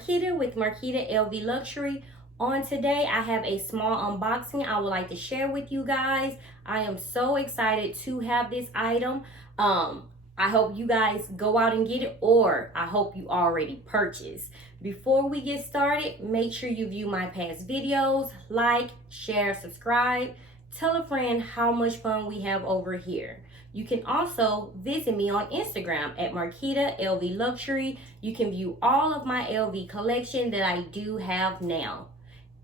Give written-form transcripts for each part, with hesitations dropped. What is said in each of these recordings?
Marquita with Marquita LV Luxury. On today, I have a small unboxing I would like to share with you guys. I am so excited to have this item. I hope you guys go out and get it, or I hope you already purchased. Before we get started, make sure you view my past videos, like, share, subscribe. Tell a friend how much fun we have over here. You can also visit me on Instagram at Marquita LV Luxury. You can view all of my LV collection that I do have now.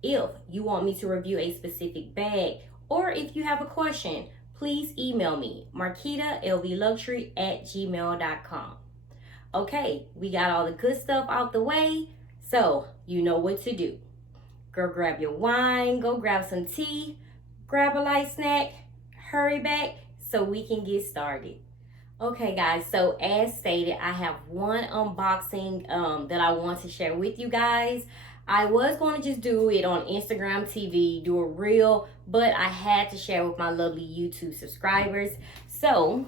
If you want me to review a specific bag, or if you have a question, please email me, marquitalvluxury@gmail.com. Okay, we got all the good stuff out the way, so you know what to do. Go grab your wine, go grab some tea, grab a light snack, hurry back so we can get started. Okay guys, so as stated, I have one unboxing that I want to share with you guys. I was going to just do it on Instagram TV, do a reel, but I had to share with my lovely YouTube subscribers. So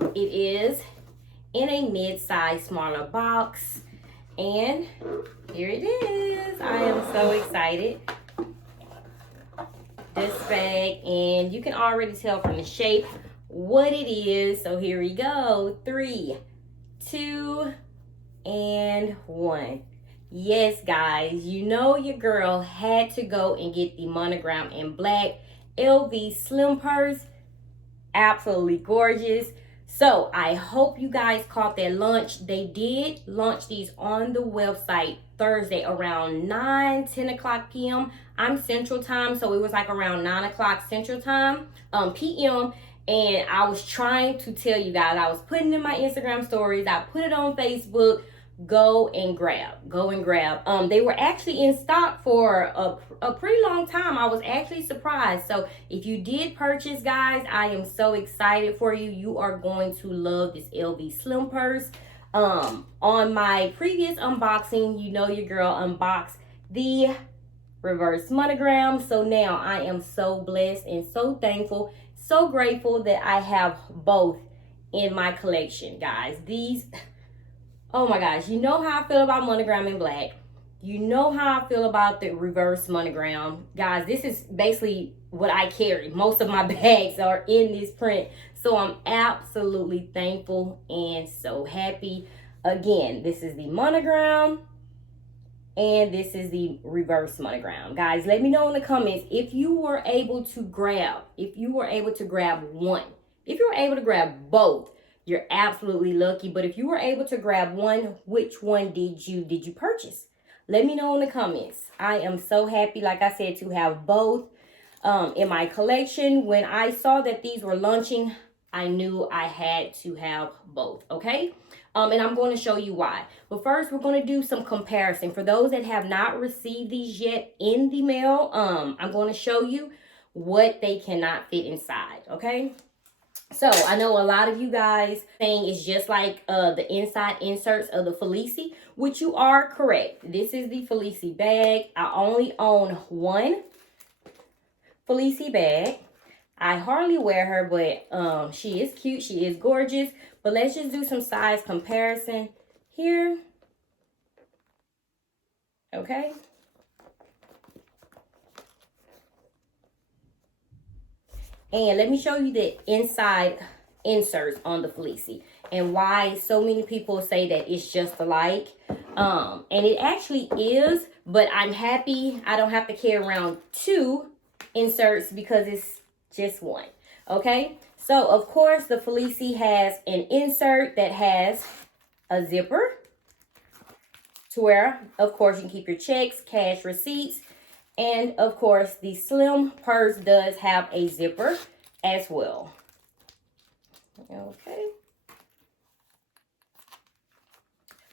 it is in a mid-size smaller box, and here it is. I am so excited. This bag, and you can already tell from the shape what it is. So here we go. 3, 2, and 1. Yes, guys, you know your girl had to go and get the monogram in black LV slim purse. Absolutely gorgeous. So I hope you guys caught that launch. They did launch these on the website Thursday around 10 o'clock p.m. I'm Central Time, so it was like around 9 o'clock Central Time, p.m. And I was trying to tell you guys, I was putting in my Instagram stories, I put it on Facebook, go and grab. They were actually in stock for a pretty long time. I was actually surprised. So if you did purchase, guys, I am so excited for you. You are going to love this LV slim purse. On my previous unboxing, you know your girl unboxed the reverse monogram. So now I am so blessed and so thankful, so grateful that I have both in my collection, guys. These, oh my gosh, you know how I feel about monogram in black. You know how I feel about the reverse monogram. Guys, this is basically what I carry. Most of my bags are in this print. So I'm absolutely thankful and so happy. Again, this is the monogram and this is the reverse monogram. Guys, let me know in the comments if you were able to grab, one. If you were able to grab both, you're absolutely lucky. But if you were able to grab one, which one did you purchase? Let me know in the comments. I am so happy, like I said, to have both in my collection. When I saw that these were launching, I knew I had to have both, okay? And I'm going to show you why. But first, we're going to do some comparison. For those that have not received these yet in the mail, I'm going to show you what they cannot fit inside, okay? So I know a lot of you guys saying it's just like the inside inserts of the Felici, which you are correct. This is the Felici bag. I only own one Felici bag. I hardly wear her, but she is cute. She is gorgeous. But let's just do some size comparison here. Okay. And let me show you the inside inserts on the Felici and why so many people say that it's just alike. And it actually is, but I'm happy I don't have to carry around 2 inserts because it's just one. Okay, so of course the Felici has an insert that has a zipper to where, of course, you can keep your checks, cash, receipts. And of course, the slim purse does have a zipper as well. Okay.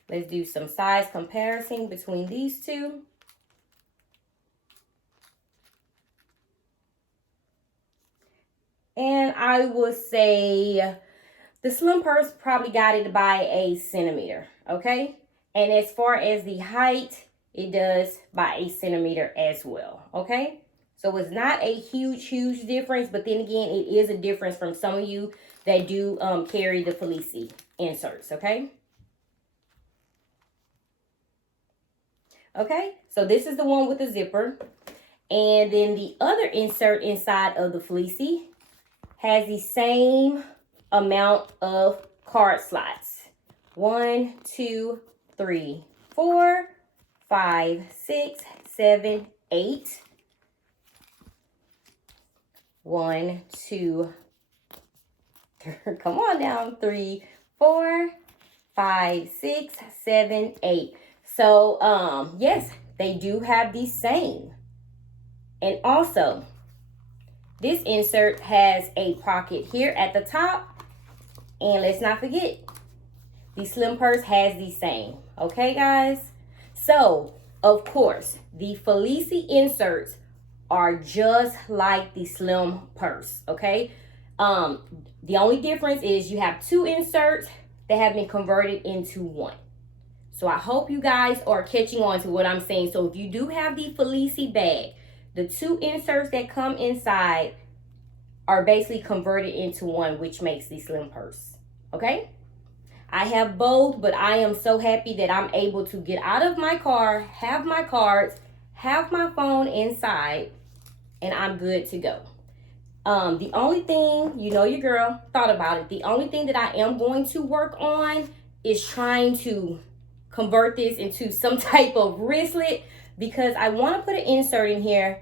Let's do some size comparison between these two. And I would say the slim purse probably got it by a centimeter, okay? And as far as the height, it does by a centimeter as well, okay? So it's not a huge difference, but then again, it is a difference from some of you that do carry the Felici inserts, okay? Okay, so this is the one with the zipper. And then the other insert inside of the fleecy has the same amount of card slots. 1, 2, 3, 4, 5, 6, 7, 8. 1, 2, 3, come on down. 3, 4, 5, 6, 7, 8. So, yes, they do have the same. And also, this insert has a pocket here at the top. And let's not forget, the slim purse has the same. Okay, guys? So, of course, the Felici inserts are just like the slim purse. Okay? The only difference is you have 2 inserts that have been converted into 1. So I hope you guys are catching on to what I'm saying. So if you do have the Felici bag, the 2 inserts that come inside are basically converted into 1, which makes the slim purse. Okay? I have both, but I am so happy that I'm able to get out of my car, have my cards, have my phone inside, and I'm good to go. The only thing, you know, your girl thought about it. The only thing that I am going to work on is trying to convert this into some type of wristlet, because I want to put an insert in here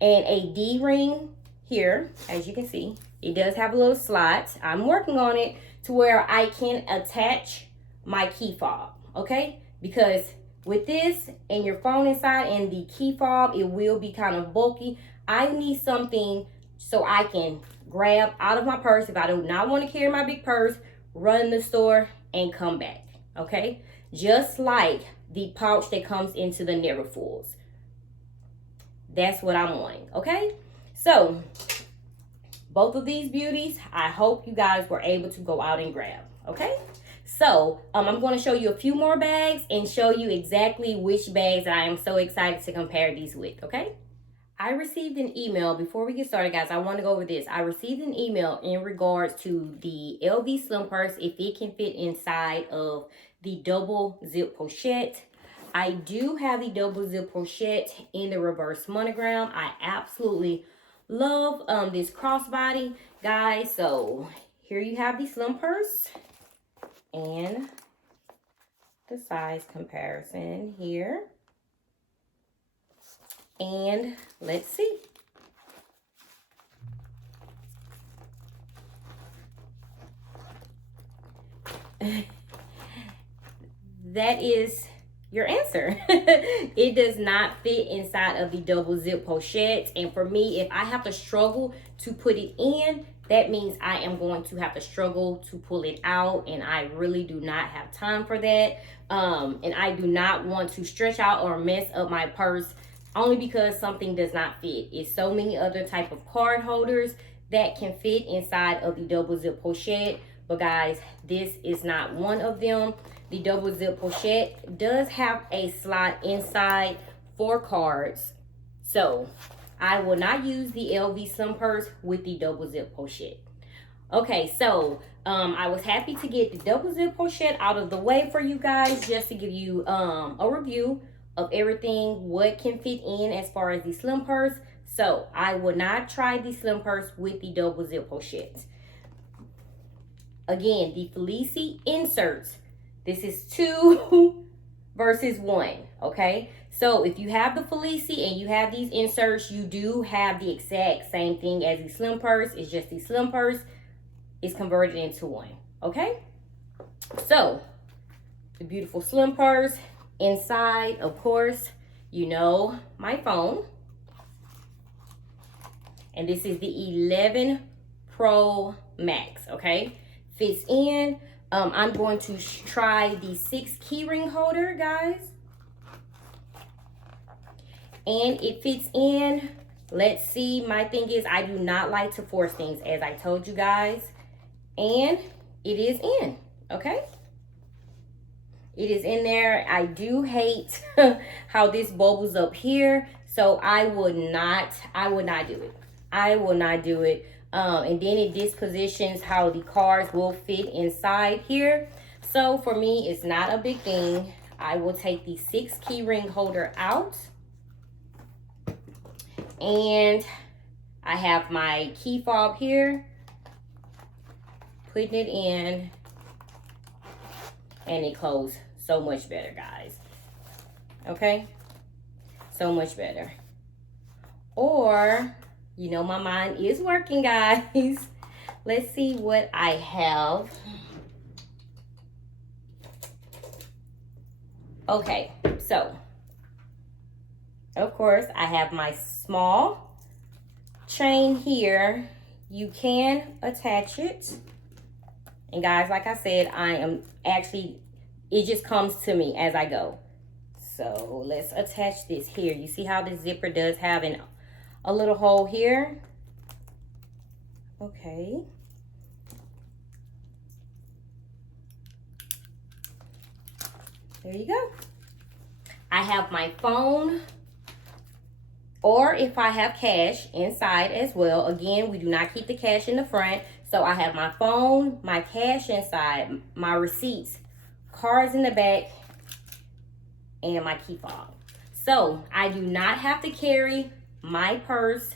and a D-ring here. As you can see, it does have a little slot. I'm working on it to where I can attach my key fob, okay? Because with this and your phone inside and the key fob, it will be kind of bulky. I need something so I can grab out of my purse if I do not want to carry my big purse, run in the store, and come back, okay? Just like the pouch that comes into the Never Fulls. That's what I'm wanting, okay? So, both of these beauties, I hope you guys were able to go out and grab, okay? So, I'm going to show you a few more bags and show you exactly which bags I am so excited to compare these with, okay? I received an email, before we get started, guys, I want to go over this. I received an email in regards to the LV Slim Purse, if it can fit inside of the double zip pochette. I do have the double zip pochette in the reverse monogram. I absolutely love this crossbody, guys. So here you have the Slim Purse and the size comparison here. And let's see. That is your answer. It does not fit inside of the double zip pochette. And for me, if I have to struggle to put it in, that means I am going to have to struggle to pull it out. And I really do not have time for that. And I do not want to stretch out or mess up my purse only because something does not fit. It's so many other type of card holders that can fit inside of the double zip pochette. But guys, this is not one of them. The double zip pochette does have a slot inside for cards. So I will not use the LV Slim Purse with the double zip pochette. Okay, so I was happy to get the double zip pochette out of the way for you guys, just to give you a review of everything, what can fit in as far as the Slim Purse. So I will not try the Slim Purse with the double zip pochette. Again, the Felici inserts. This is 2 versus 1, okay? So if you have the Felici and you have these inserts, you do have the exact same thing as the Slim Purse. It's just the Slim Purse is converted into 1, okay? So the beautiful Slim Purse. Inside, of course, you know, my phone. And this is the 11 Pro Max, okay? Fits in. I'm going to try the 6 keyring holder, guys. And it fits in. Let's see. My thing is, I do not like to force things, as I told you guys. And it is in, okay? It is in there. I do hate how this bubbles up here. So I would not do it. I will not do it. And then it dispositions how the cards will fit inside here. So for me, it's not a big thing. I will take the 6 key ring holder out. And I have my key fob here. Putting it in. And it closed so much better, guys. Okay? So much better. Or, you know, my mind is working, guys. Let's see what I have. Okay, so, of course, I have my small chain here. You can attach it. And guys, like I said, I am actually, it just comes to me as I go. So let's attach this here. You see how the zipper does have a little hole here? Okay. There you go. I have my phone, or if I have cash inside as well. Again, we do not keep the cash in the front. So I have my phone, my cash inside, my receipts, cards in the back, and my key fob. So I do not have to carry my purse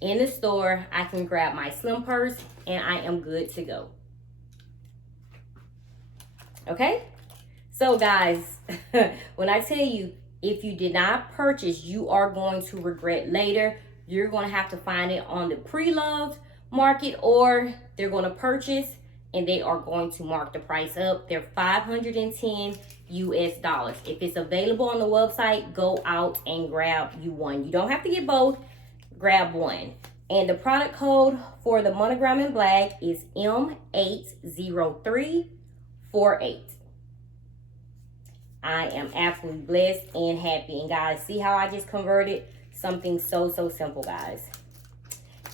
in the store. I can grab my slim purse and I am good to go. Okay? So guys, when I tell you, if you did not purchase, you are going to regret later. You're going to have to find it on the pre-loved market, or they're going to purchase and they are going to mark the price up. They're $510 US. If it's available on the website, go out and grab you one. You don't have to get both, grab one. And the product code for the monogram in black is M80348. I am absolutely blessed and happy. And guys, see how I just converted something so simple, guys.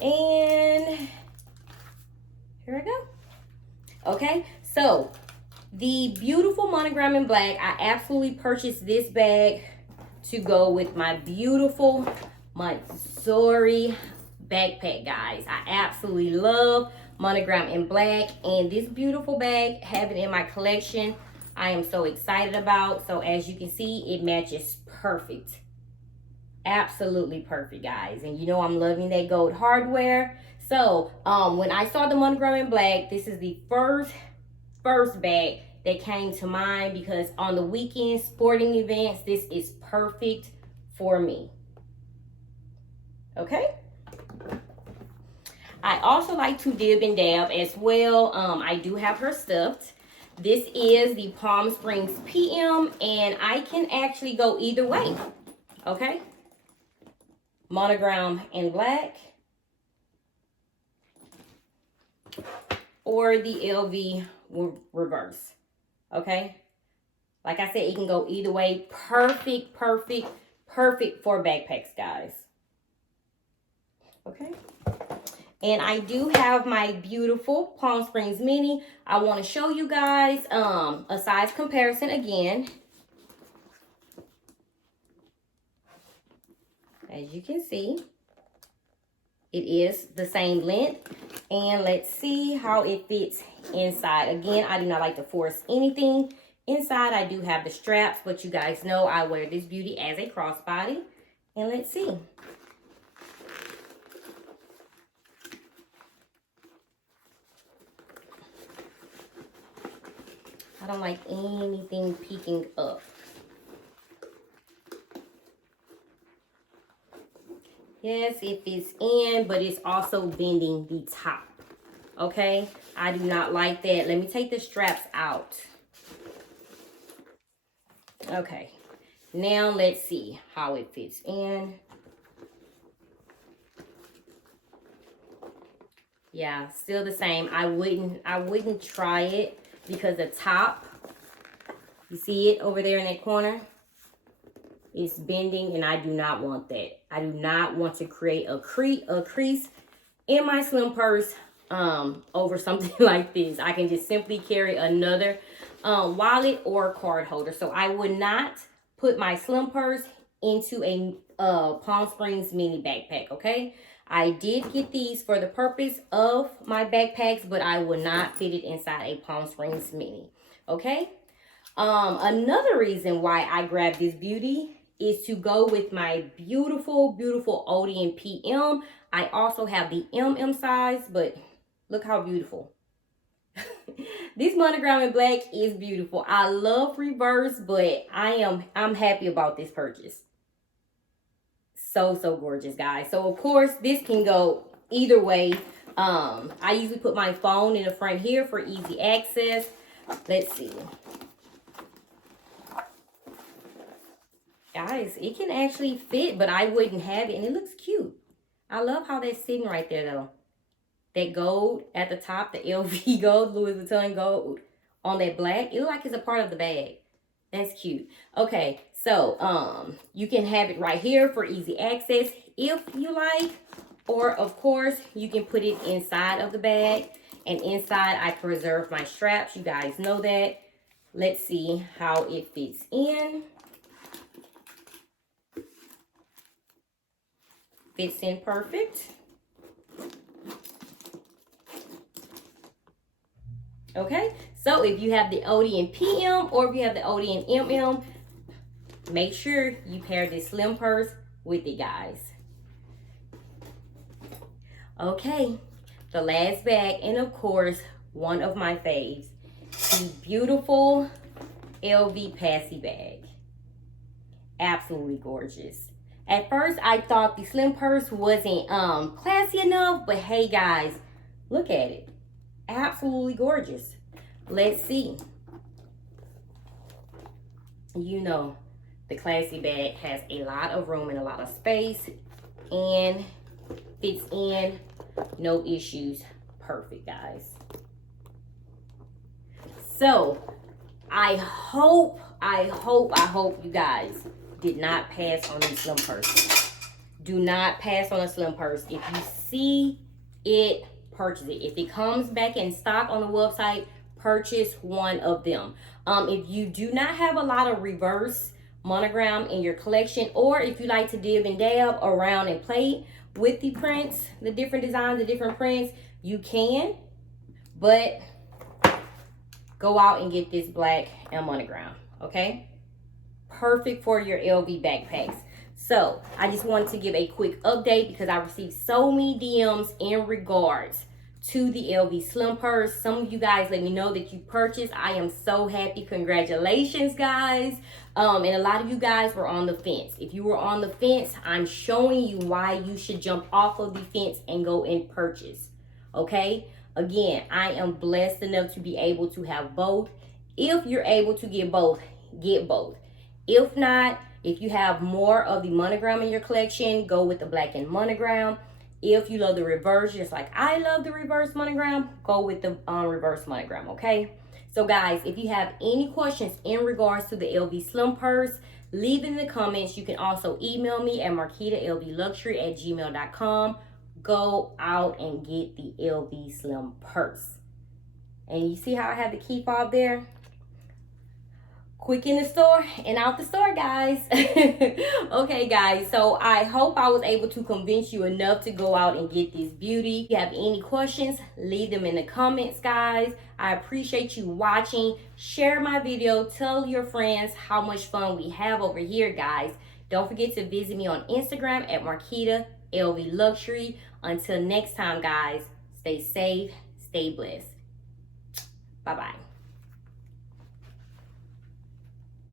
And here I go. Okay, so the beautiful monogram in black, I absolutely purchased this bag to go with my beautiful Montessori backpack, guys. I absolutely love monogram in black, and this beautiful bag, having it in my collection, I am so excited about. So as you can see, it matches perfect. Absolutely perfect, guys. And you know I'm loving that gold hardware. So when I saw the monogram in black, this is the first bag that came to mind, because on the weekend sporting events, this is perfect for me. Okay, I also like to dib and dab as well. I do have her stuffed. This is the Palm Springs PM, and I can actually go either way. Okay, monogram in black or the LV reverse. Okay, like I said, it can go either way. Perfect for backpacks, guys. Okay, and I do have my beautiful Palm Springs mini. I want to show you guys a size comparison again. As you can see, it is the same length. And let's see how it fits inside. Again, I do not like to force anything inside. I do have the straps, but you guys know I wear this beauty as a crossbody. And let's see. I don't like anything peeking up. Yes, it fits in, but it's also bending the top. Okay, I do not like that. Let me take the straps out. Okay, now let's see how it fits in. Yeah, still the same. I wouldn't try it, because the top, you see it over there in that corner? It's bending, and I do not want that. I do not want to create a crease in my slim purse over something like this. I can just simply carry another wallet or card holder. So I would not put my slim purse into a Palm Springs mini backpack, okay? I did get these for the purpose of my backpacks, but I would not fit it inside a Palm Springs mini, okay? Another reason why I grabbed this beauty is to go with my beautiful, beautiful Oldie and PM. I also have the MM size, but look how beautiful. This monogram in black is beautiful. I love reverse, but I'm happy about this purchase. So gorgeous, guys. So of course this can go either way. I usually put my phone in the front here for easy access. Let's see. Guys, it can actually fit, but I wouldn't have it, and it looks cute. I love how that's sitting right there, though. That gold at the top, the LV gold, Louis Vuitton gold on that black, it looks like it's a part of the bag. That's cute. Okay, so you can have it right here for easy access if you like, or of course, you can put it inside of the bag, and inside I preserve my straps. You guys know that. Let's see how it fits in. Fits in perfect. Okay, so if you have the OD and PM or if you have the OD and MM, make sure you pair this slim purse with it, guys. Okay, the last bag, and of course, one of my faves, the beautiful LV Passy bag. Absolutely gorgeous. At first, I thought the slim purse wasn't classy enough, but hey, guys, look at it. Absolutely gorgeous. Let's see. You know, the classy bag has a lot of room and a lot of space and fits in, no issues. Perfect, guys. So, I hope you guys did not pass on the slim purse. Do not pass on a slim purse. If you see it, purchase it. If it comes back in stock on the website, purchase one of them. If you do not have a lot of reverse monogram in your collection, or if you like to dib and dab around and play with the prints, the different designs, the different prints, you can, but go out and get this black and monogram, okay? Perfect for your LV backpacks. So I just wanted to give a quick update because I received so many DMs in regards to the LV slim purse. Some of you guys let me know that you purchased. I am so happy. Congratulations, guys. And a lot of you guys were on the fence. If you were on the fence, I'm showing you why you should jump off of the fence and go and purchase, okay? Again, I am blessed enough to be able to have both. If you're able to get both, get both. If not, if you have more of the monogram in your collection, go with the black and monogram. If you love the reverse, just like I love the reverse monogram, go with the reverse monogram, okay? So guys, if you have any questions in regards to the LV Slim Purse, leave it in the comments. You can also email me at marquitalvluxury@gmail.com. Go out and get the LV Slim Purse. And you see how I have the key fob there? Quick in the store and out the store, guys. Okay, guys, so I hope I was able to convince you enough to go out and get this beauty. If you have any questions, leave them in the comments, guys. I appreciate you watching. Share my video. Tell your friends how much fun we have over here, guys. Don't forget to visit me on Instagram at marquitalvluxury. Until next time, guys, stay safe, stay blessed. Bye-bye.